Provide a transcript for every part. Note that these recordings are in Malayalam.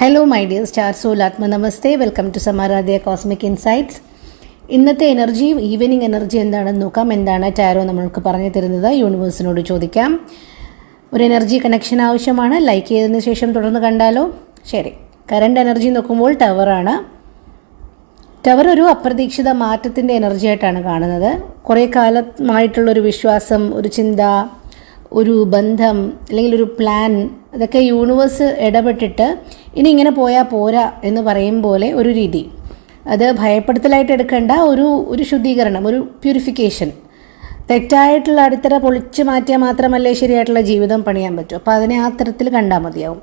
Hello my dear star soul നമസ്തേ. Welcome to Samaradhya cosmic insights. ഇന്നത്തെ എനർജി, ഈവനിങ് എനർജി എന്താണെന്ന് നോക്കാം. എന്താണ് ടാരോ നമ്മൾക്ക് പറഞ്ഞു തരുന്നത്? യൂണിവേഴ്സിനോട് ചോദിക്കാം. ഒരു എനർജി കണക്ഷൻ ആവശ്യമാണ്. ലൈക്ക് ചെയ്തതിന് ശേഷം തുടർന്ന് കണ്ടാലോ? ശരി. കറണ്ട് എനർജി നോക്കുമ്പോൾ ടവറാണ്. ടവർ ഒരു അപ്രതീക്ഷിത മാറ്റത്തിൻ്റെ എനർജി ആയിട്ടാണ് കാണുന്നത്. കുറേ കാലമായിട്ടുള്ളൊരു വിശ്വാസം, ഒരു ചിന്ത, ഒരു ബന്ധം അല്ലെങ്കിൽ ഒരു പ്ലാൻ, ഇതൊക്കെ യൂണിവേഴ്സ് ഇടപെട്ടിട്ട് ഇനി ഇങ്ങനെ പോയാൽ പോരാ എന്ന് പറയും പോലെ ഒരു രീതി. അത് ഭയപ്പെടുത്തലായിട്ട് എടുക്കേണ്ട, ഒരു ശുദ്ധീകരണം, ഒരു പ്യൂരിഫിക്കേഷൻ. തെറ്റായിട്ടുള്ള അടിത്തറ പൊളിച്ച് മാറ്റിയാൽ മാത്രമല്ലേ ശരിയായിട്ടുള്ള ജീവിതം പണിയാൻ പറ്റും. അപ്പോൾ അതിനെ ആ തരത്തിൽ കണ്ടാൽ മതിയാവും.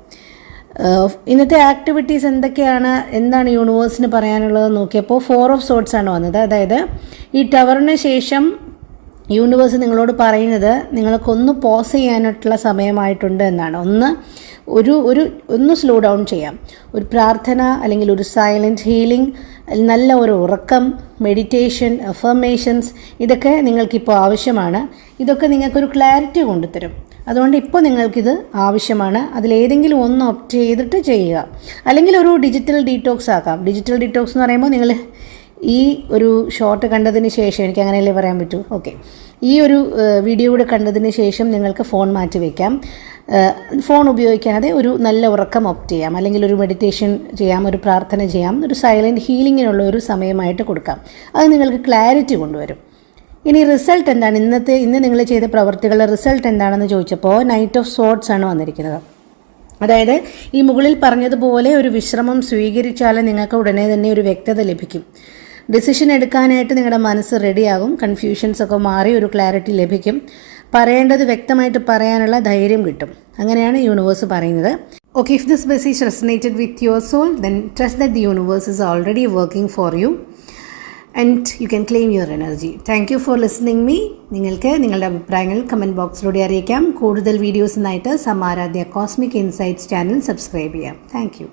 ഇന്നത്തെ ആക്ടിവിറ്റീസ് എന്താണ് യൂണിവേഴ്സിന് പറയാനുള്ളത് നോക്കിയപ്പോൾ 4 ഓഫ് സോർട്സ് ആണ് വന്നത്. അതായത് ഈ ടവറിന് ശേഷം യൂണിവേഴ്സ് നിങ്ങളോട് പറയുന്നത് നിങ്ങൾക്കൊന്ന് പോസ് ചെയ്യാനായിട്ടുള്ള സമയമായിട്ടുണ്ട് എന്നാണ്. ഒന്ന് സ്ലോ ഡൗൺ ചെയ്യാം. ഒരു പ്രാർത്ഥന അല്ലെങ്കിൽ ഒരു സൈലൻറ്റ് ഹീലിംഗ്, നല്ല ഒരു ഉറക്കം, മെഡിറ്റേഷൻ, അഫർമേഷൻസ്, ഇതൊക്കെ നിങ്ങൾക്കിപ്പോൾ ആവശ്യമാണ്. ഇതൊക്കെ നിങ്ങൾക്കൊരു ക്ലാരിറ്റി കൊണ്ടുതരും. അതുകൊണ്ട് ഇപ്പോൾ നിങ്ങൾക്കിത് ആവശ്യമാണ്. അതിലേതെങ്കിലും ഒന്ന് ഓപ്റ്റ് ചെയ്തിട്ട് ചെയ്യുക. അല്ലെങ്കിൽ ഒരു ഡിജിറ്റൽ ഡീറ്റോക്സ് ആക്കാം. ഡിജിറ്റൽ ഡീറ്റോക്സ് എന്ന് പറയുമ്പോൾ നിങ്ങൾ ഈ ഒരു ഷോർട്ട് കണ്ടതിന് ശേഷം, എനിക്ക് അങ്ങനെയല്ലേ പറയാൻ പറ്റൂ, ഓക്കെ, ഈ ഒരു വീഡിയോ കൂടെ കണ്ടതിന് ശേഷം നിങ്ങൾക്ക് ഫോൺ മാറ്റി വയ്ക്കാം. ഫോൺ ഉപയോഗിക്കാതെ ഒരു നല്ല ഉറക്കം ഓപ്റ്റ് ചെയ്യാം. അല്ലെങ്കിൽ ഒരു മെഡിറ്റേഷൻ ചെയ്യാം, ഒരു പ്രാർത്ഥന ചെയ്യാം, ഒരു സൈലൻറ്റ് ഹീലിങ്ങിനുള്ള ഒരു സമയമായിട്ട് കൊടുക്കാം. അത് നിങ്ങൾക്ക് ക്ലാരിറ്റി കൊണ്ടുവരും. ഇനി റിസൾട്ട് എന്താണ്? ഇന്ന് നിങ്ങൾ ചെയ്ത പ്രവർത്തികളുടെ റിസൾട്ട് എന്താണെന്ന് ചോദിച്ചപ്പോൾ നൈറ്റ് ഓഫ് സോർട്സ് ആണ് വന്നിരിക്കുന്നത്. അതായത് ഈ മുകളിൽ പറഞ്ഞതുപോലെ ഒരു വിശ്രമം സ്വീകരിച്ചാൽ നിങ്ങൾക്ക് ഉടനെ തന്നെ ഒരു വ്യക്തത ലഭിക്കും. ഡിസിഷൻ എടുക്കാനായിട്ട് നിങ്ങളുടെ മനസ്സ് റെഡിയാകും. കൺഫ്യൂഷൻസ് ഒക്കെ മാറി ഒരു ക്ലാരിറ്റി ലഭിക്കും. പറയേണ്ടത് വ്യക്തമായിട്ട് പറയാനുള്ള ധൈര്യം കിട്ടും. അങ്ങനെയാണ് യൂണിവേഴ്സ് പറയുന്നത്. Okay, if this message resonated with your soul, then trust that the universe is already working for you and you can claim your energy. Thank you for listening me. നിങ്ങൾക്ക് നിങ്ങളുടെ അഭിപ്രായങ്ങൾ കമൻറ്റ് ബോക്സിലൂടെ അറിയിക്കാം. കൂടുതൽ വീഡിയോസിനായിട്ട് Samaradhya cosmic insights channel subscribe ചെയ്യാം. Thank U.